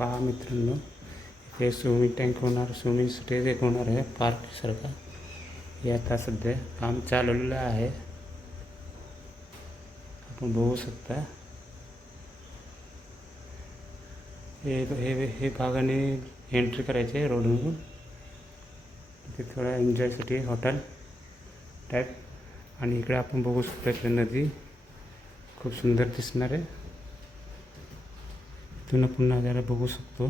पहा मित्रांनो, हे स्विमिंग टँक होणार, स्विमिंग स्टेज एक होणार आहे पार्कसारखा. हे आता सध्या काम चालवलेलं आहे, आपण बघू शकता. हे हे हे भागाने एंट्री करायची आहे रोडवरून. ते थोडा एन्जॉयसाठी हॉटेल टाईप. आणि इकडे आपण बघू शकता इकडे नदी खूप सुंदर दिसणार आहे. इथून आपण नजारा बघू शकतो.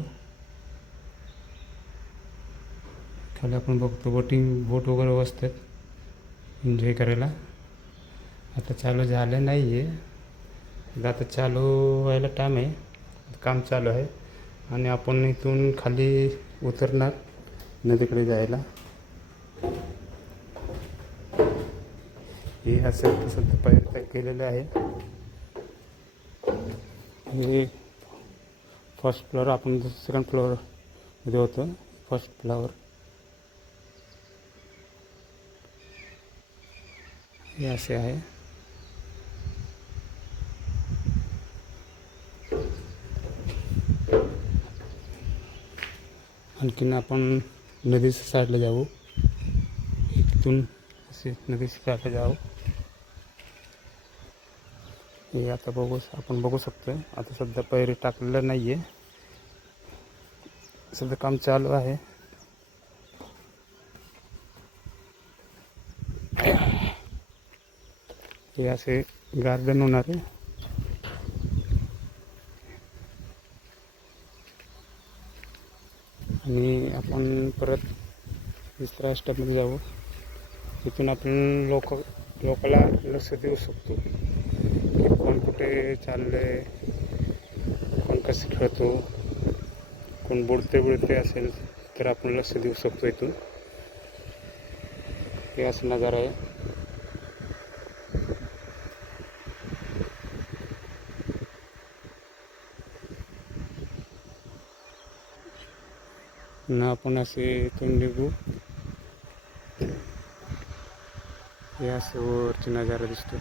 खाली आपण बघतो बोट वगैरे बसतात एन्जॉय करायला. आता चालू झालं नाही आहे, आता चालू व्हायला टाईम आहे, काम चालू आहे. आणि आपण इथून खाली उतरणार नदीकडे जायला. हे असं तसं पायऱ्या केलेलं आहे. हे फर्स्ट फ्लोअर, आपण सेकंड फ्लोअरमध्ये होतो. फर्स्ट फ्लोअर हे असे आहे. आणखीन आपण नदीच्या साईडला जाऊ. इथून असे नदीच्या साईडला जाऊ. हे आता आपण बघू शकतो. आता सध्या पायरी टाकलेलं नाही आहे, सध्या काम चालू आहे. हे असे गार्डन होणार आहे. आणि आपण परत दुसऱ्या स्टेपमध्ये जाऊ. तिथून आपण लोकाला लक्ष देऊ शकतो की कोण कुठे चालले, कोण कसं खेळतो, कोण बुडते असेल तर आपण लक्ष देऊ शकतो इथून. हे असं नजारा आहे. ना आपण असे इथून निघू. हे असं वरची नजारा दिसतो.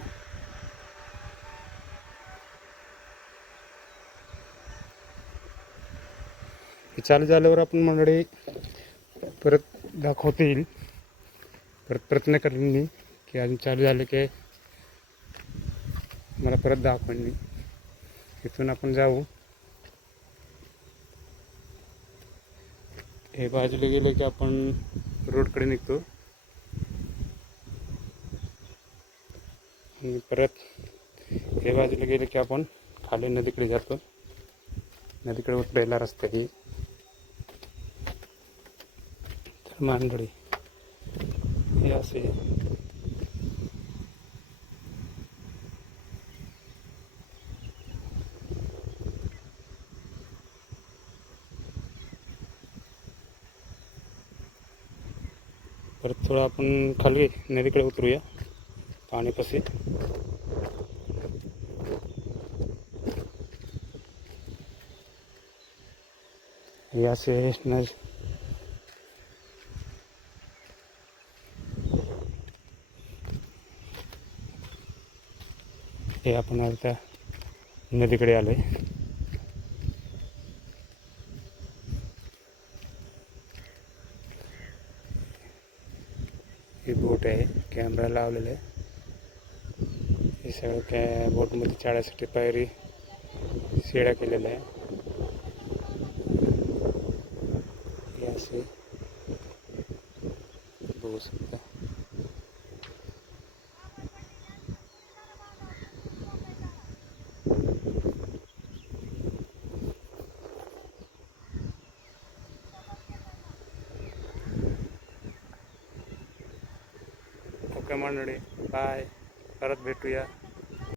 हे चालू झाल्यावर आपण मंडळी परत दाखवता येईल. परत प्रयत्न करेन मी की अजून चालू झाले की मला परत दाखवेन मी. इथून आपण जाऊ. हे बाजूला गेले की आपण रोडकडे निघतो. आणि परत हे बाजूला गेले की आपण खाली नदीकडे जातो. नदीकडे उतरायला रस्ता ही. तर मंडळी हे असे परत थोडं आपण खाली नदीकडे उतरूया पाण्यापाशी. हे असे हे आपण आता नदीकडे आलोय. ही बोट आहे, कॅमेरा लावलेला आहे. हे सगळं बोटमध्ये चढण्यासाठी पायरी शिड्या केलेल्या आहे. हे असे बघू शकता. ओके मंडळी, बाय. परत भेटूया.